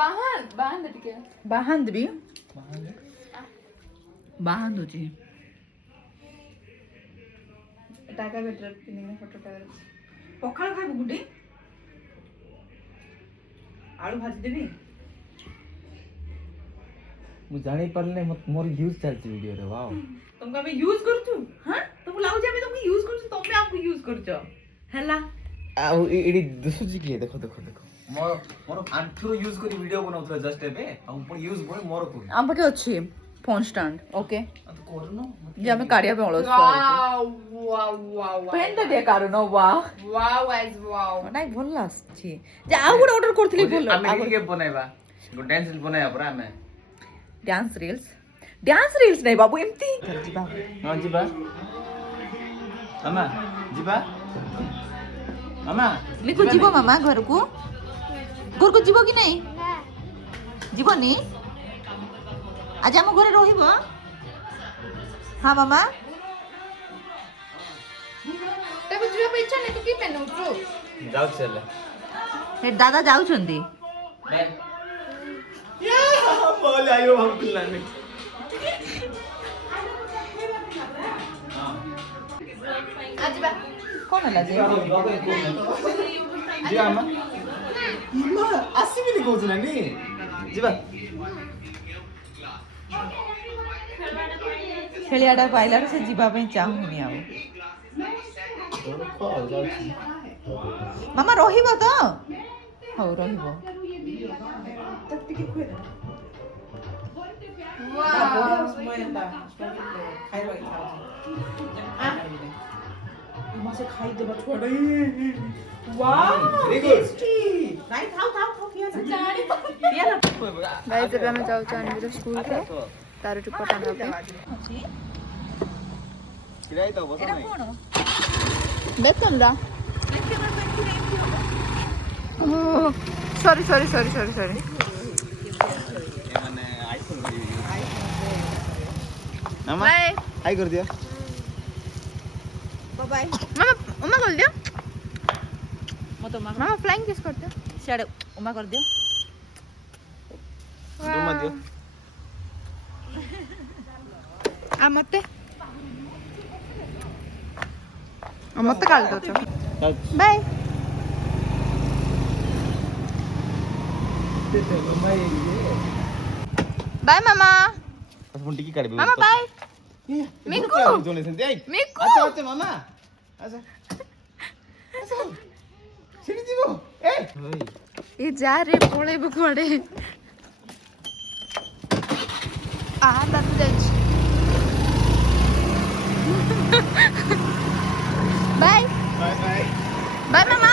ବାହାନ୍ଦ ଟିକେ ବାହାନ୍ଦ ବି ବାହାନ୍ଦ ହଉଛି টাকা বেটার কিনে ফটো টাকা ପଖାଳ ଖାଇବୁ ଗୁଡି ଆଳୁ ଭାଜି ଦେବି ମୁଁ ଜାଣି ପାରିଲେ ମୋର ୟୁଜ ଚାଲିଛି ଭିଡିଓରେ ୱାଓ तुमको अभी यूज करूछु हां तुमको लागु जे तुमको यूज करूछु तमे आपको यूज करछो हैला ଆଉ ଏଇଠି ଦିଶୁଛି କିଏ ଦେଖ ଦେଖ ଦେଖ ମୋର ଆଣ୍ଠୁରୁ ୟୁଜ କରି ଭିଡିଓ ବନାଉଥିଲା ଜଷ୍ଟ ଏବେ ଆଉ ପୁଣି ୟୁଜ ପୁଣି ମୋର କରୁନି ଆମ ପାଖେ ଅଛି ଫୋନ ଷ୍ଟାଣ୍ଡ ଓକେ ଆଉ ତୁ କରୁନୁ ଯେ ଆମେ କାଢିବା ପାଇଁ ଅଳସ wow ପେନ୍ ଟା ଟିକେ କାଢୁନ ୱାଓ as wow ନାଇଁ ଭଲ ଆସୁଛି ଯେ ଆଉ ଗୋଟେ ଅର୍ଡର କରିଥିଲି ଭଲ ଆମେ ଟିକେ ବନାଇବା ଗୋଟେ ଡ୍ୟାନ୍ସ ରିଲ ବନାଇବା ପରା ଆମେ ଡ୍ୟାନ୍ସ ରିଲ୍ସ ନାଇଁ ବାବୁ ଏମିତି ଯିବା ହଁ ଯିବା ଯିବା ମାମା ଲିକୁ ଯିବ ମାମା ଘରକୁ ଯିବ କି ନାଇଁ ଯିବନି ଆଜି ଆମ ଘରେ ରହିବ ହଁ ମାମା ତାକୁ ଯିବା ପାଇଁ ଇଚ୍ଛା ନାହିଁ ତୁ କି ପେନଉଛୁ ଯାଉଛି ହେଲେ ହେ ଦାଦା ଯାଉଛନ୍ତି ମୋଲେ ଆଇବ ଭାବୁଥିଲାନି ଆଜିବା କଣ ହେଲା ଯେ ଯିବା ମାମା ଆସିବିନି କହୁଛୁ ନାନି ଯିବା ଖେଳିଆଟା ପାଇଲାରୁ ସେ ଯିବା ପାଇଁ ଚାହୁଁନି ଆଉ ମାମା ରହିବ ତ ହଉ ରହିବ ଖାଇଦେବା ଛୁଆଟା गाइस ଏବେ ଆମେ ଯାଉଛୁ ଆଣିବିର ସ୍କୁଲ ରେ ତାର ଟିକଟ ଆଣିବା ପାଇଁ ବେତନ ରା ସରି मामा हाय कर दिया बाय मामा उमा कर दियो मत मामा फ्लाइंग किस करते हो सियाड़े उमा कर दियो उमा दियो आ मते काल दो बाय बाय मामा अपन टिकी काढबे मामा बाय मिकू जोने से देख मिकू अच्छा अच्छा मामा अच्छा सिटी जीवो ए ये जा रे पळे बकुआडे आ दादू जाइछ बाय बाय बाय बाय मामा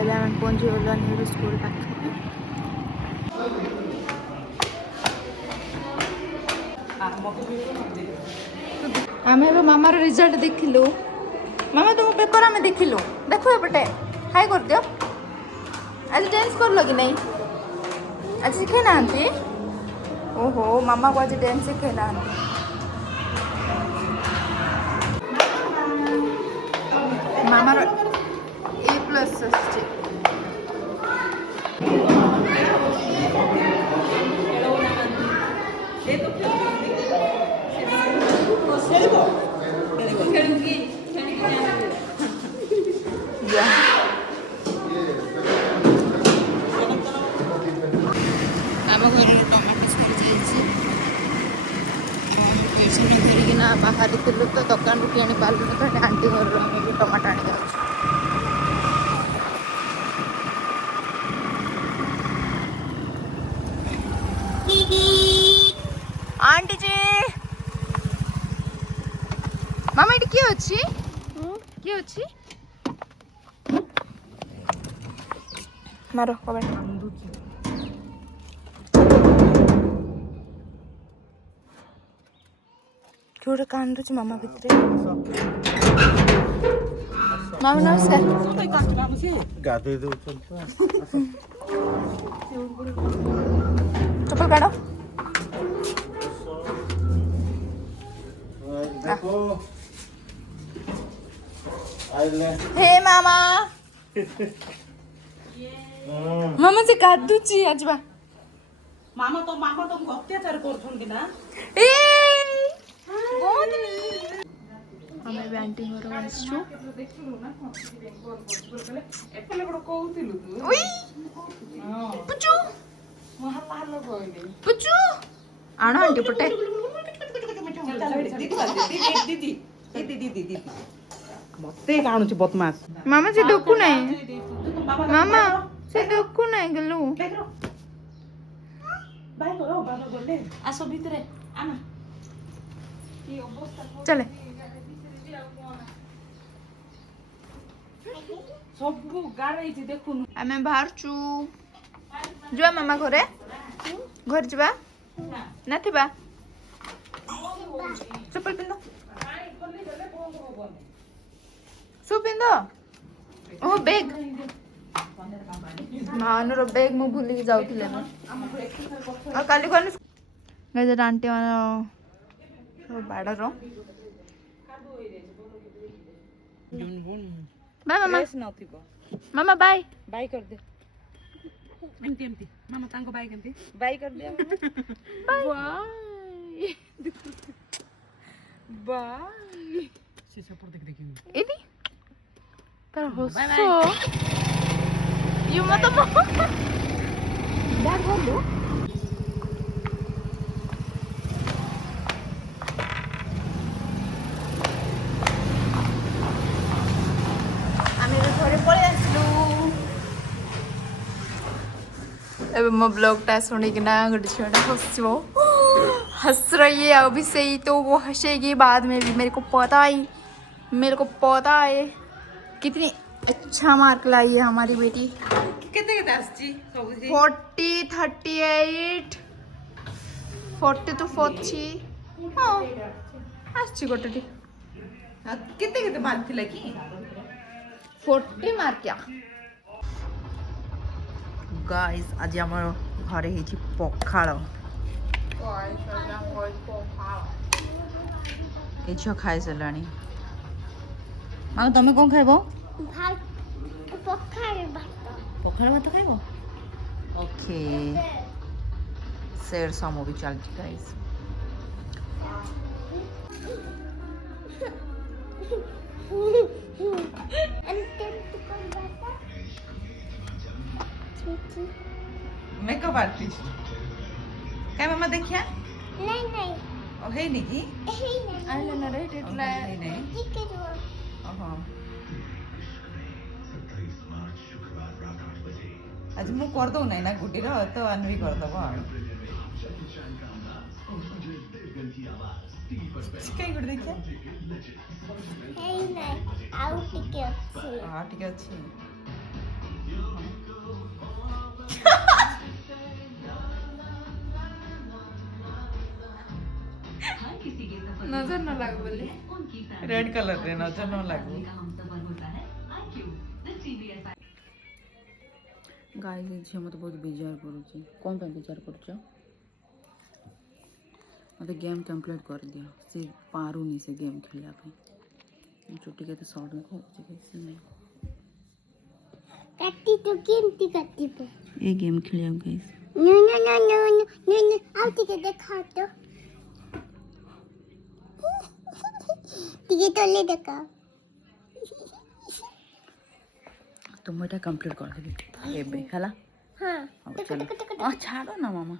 ଏବେ ଆମେ ପହଞ୍ଚିଗଲୁ ନିରୁ ସ୍କୁଲ ପାଖରେ ଆମେ ଏବେ ମାମାର ରେଜଲ୍ଟ ଦେଖିଲୁ ମାମା ତୁମ ପେପର ଆମେ ଦେଖିଲୁ ଦେଖ ଏପଟେ ହାଇ କରିଦିଅ ଆଜି ଡ୍ୟାନ୍ସ କରିଲ କି ନାଇଁ ଆଜି ଶିଖେଇ ନାହାନ୍ତି ଓହୋ ମାମାକୁ ଆଜି ଡ୍ୟାନ୍ସ ଶିଖେଇ ନାହାନ୍ତି ମାମାର A+ ଆସିଛି ଆମ ଘରର ଟମାଟୋ ସରିଯାଇଛି ପଇସା ଧରିକିନା ବାହାରିଥିଲୁ ତ ଦୋକାନରୁ କିଣି ପାରିଲୁନି ତ ଆଣ୍ଟି ଘରରୁ ଆମେ ବି ଟମାଟୋ ଆଣି ଯାଉଛୁ आंटी जी मामा ये किए अछि किए अछि मारो कबे क्यों कांदुची मामा भितरे मामा नमस्कार गाधे दो चप्पल काढो देखो आइले हे मामा ମାମା ସେ କାନ୍ଦୁଛି ଆଜିବା ମାମା ତମକୁ ଅତ୍ୟାଚାର କରୁଛନ୍ତି ନା ଆମେ ବି ଆଣ୍ଟି ଘର ଆସିଛୁ ଦେଖିଲୁ ନା ଏପଟେ ଗୋଟେ କହୁଥିଲୁ ତୁ ପୁଚୁ ମୁଁ ହାଲ କହିଲି ପୁଚୁ ଆଣ ଆଣ୍ଟି ପଟେ ଦିଦି ମତେ କାଣୁଛି ବଦମାସ ମାମା ସେ ଦେଖୁ ନାହିଁ ମାମା ସେ ଦେଖୁ ନାହିଁ ଗଲୁ ଆସ ଭିତରେ ଆନା ଚାଲେ ସବୁ ଗାରେଇଛି ଦେଖୁନୁ ଆମେ ବାହାରୁଛୁ ଯିବା ମାମା ଘରେ ଘରେ ଯିବା ନାଥିବା ଚପଲ ପିନ୍ଧ ସୁ ପିନ୍ଧ ଓ ବେଗ ମାନର ବେଗ ମୁଁ ଭୁଲିକି ଯାଉଥିଲି ନା ଆଉ କାଲି କନି ଗାଇଜ ଆଣ୍ଟି ମାନ ସବୁ ବାଡ଼ର ବାଏ ମାମା ନଥିବ ମାମା ବାଏ ବାଇ କରିଦେ ଏମିତି ମାମା ତାଙ୍କ ବାଇ କେମିତି ବାଇ କରିଦିଅ ବାଇ ସେ ସେପଟ ଦେଖିବି ଏଇଠି ତାର ହସ ଇଏ ମତ ବ୍ୟାଗ ଧରିଲୁ ଆମେ ଏବେ ଘରେ ପଳେଇ ଆସିଲୁ ଏବେ ମୋ ब्लॉगटा सुनिकिना गोटे छुआटा हंसो हंस रही है अभी से ही तो वो हंसेगी बाद में भी मेरे को पता है कितनी अच्छा मार्क लाई है हमारी बेटी କେତେ କେତେ ଆସିଛି ସବୁ 40 38 40 to 40 हाँ आसची गोटेटी କେତେ କେତେ ମାର୍କ ଥିଲା କି 40 मार्किया गाइस आज आमर घरे ହେଇଛି ପଖାଳ ଏ ଝିଅ ଖାଇ ସାରିଲାଣି ମାଉ ତମେ କଣ ଖାଇବ ପଖାଳ ଭାତ ଖାଇବ ଓକେ शेर सा मूवी चलती गाइस मेकअप आर्टिस्ट काय मामा देखिया नहीं ओ हे निकी आईलाइनर है इटला नहीं ओहो आज मु कर दो नहीं ना गुडी रो तो अनवी कर दबो कहीं गुडी देखिया हाँ ठीक अच्छी नजर न लागो बोले रेड कलर रे नजर न लागो गाइस ये झियो मते बहुत बेजार करूची कोन पे बेजार करछ मते गेम कंप्लीट कर दिया से पारुनी से गेम खेलिया पे छोटी के तो शॉर्ट में खोज कैसे नहीं कट्टी तो केमती कट्टी पे ये गेम खेलिया गाइस नो आओ टिके देखा तो टिके तो ले देखा तुम एटा कंप्लीट कर देबी एबे हला हां चलो आ छाड़ो ना मामा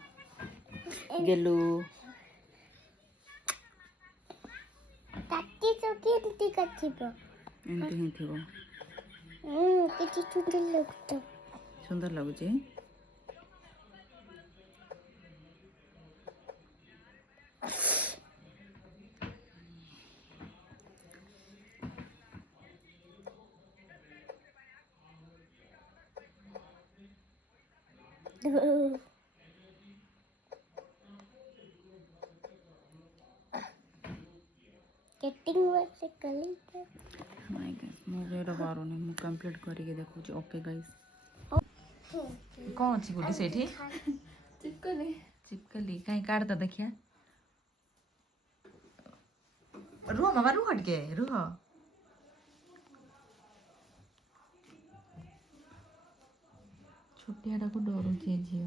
गेलू कट्टी तो केमती कट्टी पे एमती ही थिबो किती सुंदर लगुची गेटिंग वर्क से कली पे माय गाइस मो जेडो बारो ने मु कंप्लीट करी के देखु छी ओके गाइस कौन छी गुडी सेठी चिपकली कहीं काट द देखिया रुह मामा रुह हट के रुह ଛୋଟିଆଟାକୁ ଡରୁଛି ଏ ଝିଅ।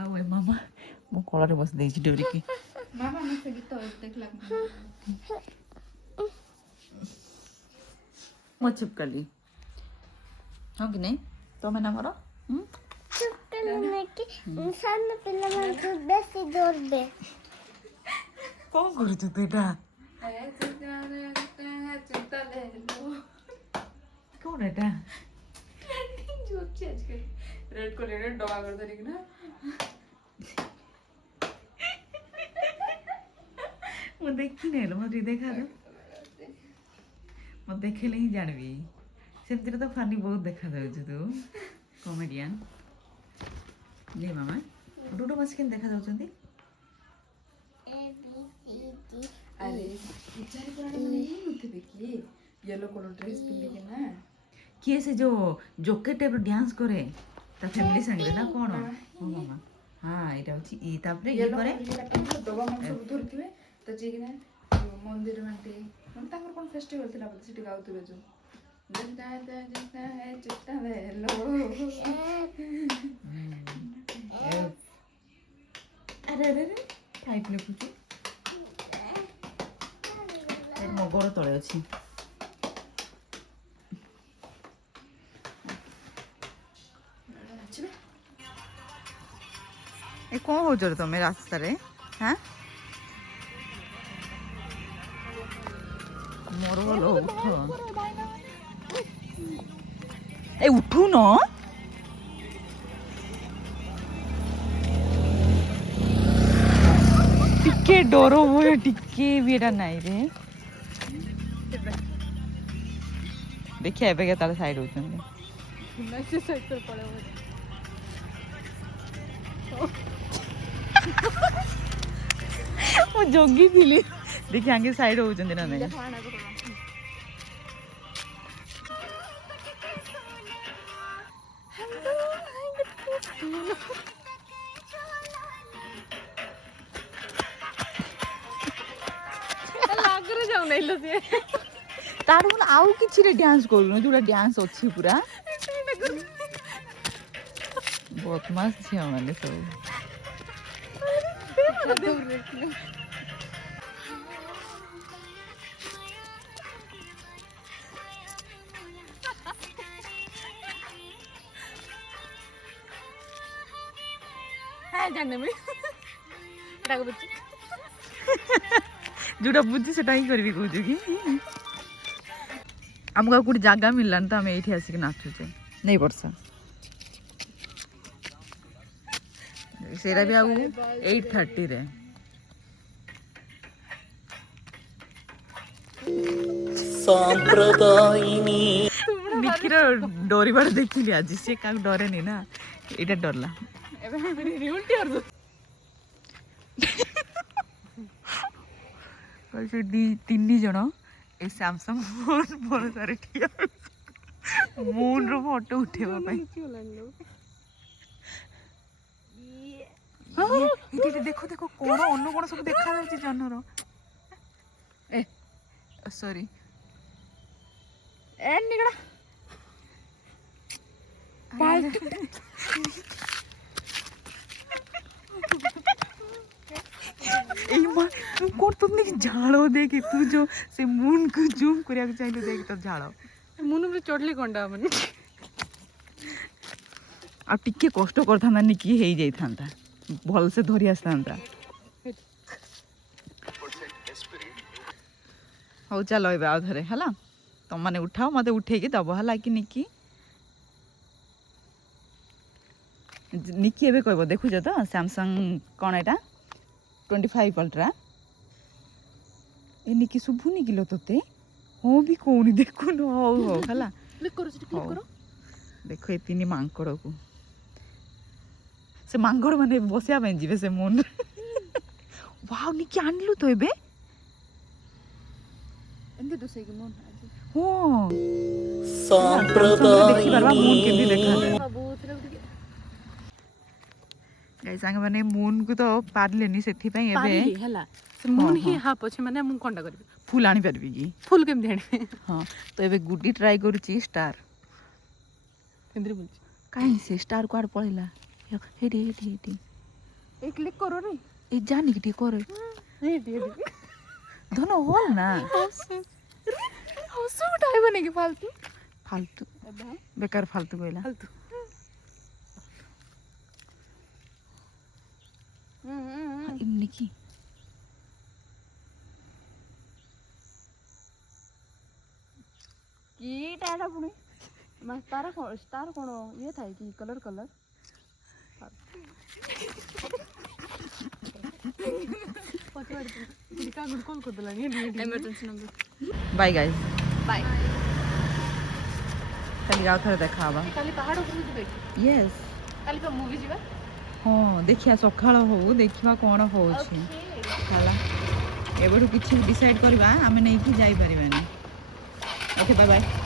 ଆଉ ଏ ମାମା ମୋ କୋଳରେ ବସି ଦେଇଛି ଡରିକି। ମାମା ମତେ ଗୀତ ଦେଖିଲା ମୋ ଛିପକାଲି ହଁ କି ନାଇଁ ତମେ ନା ମୋର ସାନ ପିଲାମାନଙ୍କୁ ବେଶୀ ଡରବେ। କଣ କରୁଛୁ ତୁ ଏଇଟା କଣ ଏଇଟା ରେଡ କଲର ଡବା କରି ଧରିକି ନା ମୁଁ ଦେଖିନି ହେଲେ ମୋତେ ଟିକେ ଦେଖା ମୋତେ ଦେଖେଇଲେ ହିଁ ଜାଣିବି। ସେମିତିରେ ତ ଫାନି ବହୁତ ଦେଖାଯାଉଛୁ ତୁ କମେଡିଆନ୍। ନେ ମାମା ଡୁଡୁ ମାସି କେମିତି ଦେଖାଯାଉଛନ୍ତି? ଆରେ ଚାରି ପରାଟା ମାନେ ହେଇନଥିବେ କି ୟେଲୋ କଲର ଡ୍ରେସ୍ ପିନ୍ଧିକି ନା କିଏ ସେ ଯୋଉ ଜୋକେଟ ଟାଇପ୍ର ଡ୍ୟାନ୍ସ କରେ ତା ଫ୍ୟାମିଲି ସାଙ୍ଗରେ ନା କଣ? ହଁ ମାମା ହଁ ଏଇଟା ହଉଛି ଇ ତାପରେ ଇଏ ପରେ ଡବା ମାନେ ସବୁ ଧରିଥିବେ ତ ଯାଇକିନା ମନ୍ଦିର ମାନେ ତାଙ୍କର କ'ଣ ଫେଷ୍ଟିଭାଲ ଥିଲା ବୋଧେ ସେଠି ଗାଉଥିବେ ଯୋଉ ଆରେ ଆରେ ଆରେ ଖାଇକି ଲେଖୁଛୁ ମୋ ଗୋଡ଼ ତଳେ ଅଛି। ଏ କ'ଣ ହଉଛ ତମେ ରାସ୍ତାରେ? ହାଁ ମୋର ଭଲ ଉଠ ଏ ଉଠୁନ ଟିକେ ଡର ଭୟ ଟିକେ ବି ଏଟା ନାଇଁ ରେ। ଦେଖିଆ ଏବେ କେତେବେଳେ ସାଇଡ୍ ହଉଛନ୍ତି। ମୁଁ ଜଗିଥିଲି ଦେଖି ଆଙ୍ଗେ ସାଇଡ୍ ହଉଛନ୍ତି ନା ନାଇଁ। ତାର ମାନେ ଆଉ କିଛିରେ ଡ୍ୟାନ୍ସ କରୁନ ଯୋଉଟା ଡ୍ୟାନ୍ସ ଅଛି ପୁରା ବଦମାସ ଝିଅ ମାନେ ସବୁ। ଯୋଉଟା ବୁଝି ସେଟା ହିଁ କରିବି କହୁଛୁ କି? ଆମକୁ ଆଉ କୋଉଠି ଜାଗା ମିଳିଲାନି ତ ଆମେ ଏଇଠି ଆସିକି ନାଚୁଛେ ନେଇ ବର୍ଷା। ସେଇଟା ବି ଆଉ 8:30ରେ। ନିକିର ଡରିବାର ଦେଖିଲି ଆଜି ସେ କାହାକୁ ଡରେନି ନା ଏଇଟା ଡରଲା। ସେ ତିନି ଜଣ ଏ ସାମସଙ୍ଗ ଫୋନ ଭରସାରେ ଠିଆ ମୁନର ଫଟୋ ଉଠେଇବା ପାଇଁ। ଦେଖ ଦେଖ କଣ ଅନୁକୋଣ ସବୁ ଦେଖାଯାଉଛି ଜହ୍ନର। ଏ ସରି ଏ ନିଗଡ଼ା ଏଇ ମା କରୁతుంది କି ଝାଳ ଦେଖି ତୁ ଯୋଉ ସେ ମୁନକୁ ଜୁମ୍ କରିବାକୁ ଚାହିଁଲୁ ଦେଖି ତ ଝାଳ ମୁନ ଉପରେ ଚଢିଲେ କଣଟା ମାନେ ଆଉ ଟିକେ କଷ୍ଟ କରିଥାନ୍ତା ନିକି ହେଇଯାଇଥାନ୍ତା ଭଲସେ ଧରି ଆସିଥାନ୍ତା। ହଉ ଚାଲ ଏବେ ଆଉ ଥରେ ହେଲା ତମମାନେ ଉଠାଅ ମତେ ଉଠେଇକି ଦବ ହେଲା କି ନିକି। ନିକି ଏବେ କହିବ ଦେଖୁଛ ତ ସାମସଙ୍ଗ କ'ଣ ଏଇଟା 25 ଅଲ୍ଟ୍ରା। ଏ ନିକି ଶୁଭୁନି କିଲୋ ତୋତେ? ହଁ ବି କହୁନି ଦେଖୁନୁ। ହଉ ହଉ ହେଲା ଦେଖ ଏ ତିନି ମାଙ୍କଡ଼କୁ ସେ ମାଙ୍କଡ଼ ମାନେ ବସିବା ପାଇଁ ଯିବେ ସେ ମୁନରେ। ୱାଓ ନିକି ଆଣିଲୁ ତ ଏବେ? ହଁ ଦେଖିପାରିବା ମୁନ କେମିତି ଦେଖାଯାଏ। ଗାଇସ୍ ସାଙ୍ଗମାନେ ମୁନ୍କୁ ତ ପାରିଲେନି ସେଥିପାଇଁ ଏବେ ପାରିଲି ହେଲା ସେ ମୁନ୍ ହିଁ ହାଫ୍ ଅଛି ମାନେ ମୁଁ କଣଟା କରିବି ଫୁଲ୍ ଆଣିପାରିବି କି ଫୁଲ୍ କେମିତି ଆଣିବି ହଁ ତ ଏବେ ଗୁଡି ଟ୍ରାଏ କରୁଛି ଷ୍ଟାର କେମିତି ବୁଲୁଛି କାହିଁ ସେ ଷ୍ଟାର କୁଆଡ଼େ ପଳେଇଲା ହେଇଠି ହେଇଠି ହେଇଠି ଏଇ କ୍ଲିକ୍ କର ରେ ଏ ଜାନି କି ଟିକେ କରେ ଏଇଠି ଏଇଠି ଧନ ହଲ ନା ହସ ଉଠାଇବ ନାଇଁ ଫାଲତୁ फालतू ଏବେ बेकार फालतू कहला ଫାଲତୁ इमनी की କିଟା ଏଟା ପୁଣି ତାର କ'ଣ ଇଏ ଥାଏ କି କଲର୍ କଲ୍ କରିଦେଲାଣି emergency number bye guys bye खाली गाँव थोड़ा देखा हवा କାଲି ପାହାଡ଼ ଉପରକୁ ଯିବେ କି यस କାଲି ପା ମୁଭି ଯିବା हाँ देखिया सकाळ हो देखिवा कौन होछि हला एबडू किछि डिसाइड करबा आमे नै कि जाई परिबानी ओके बाय बाय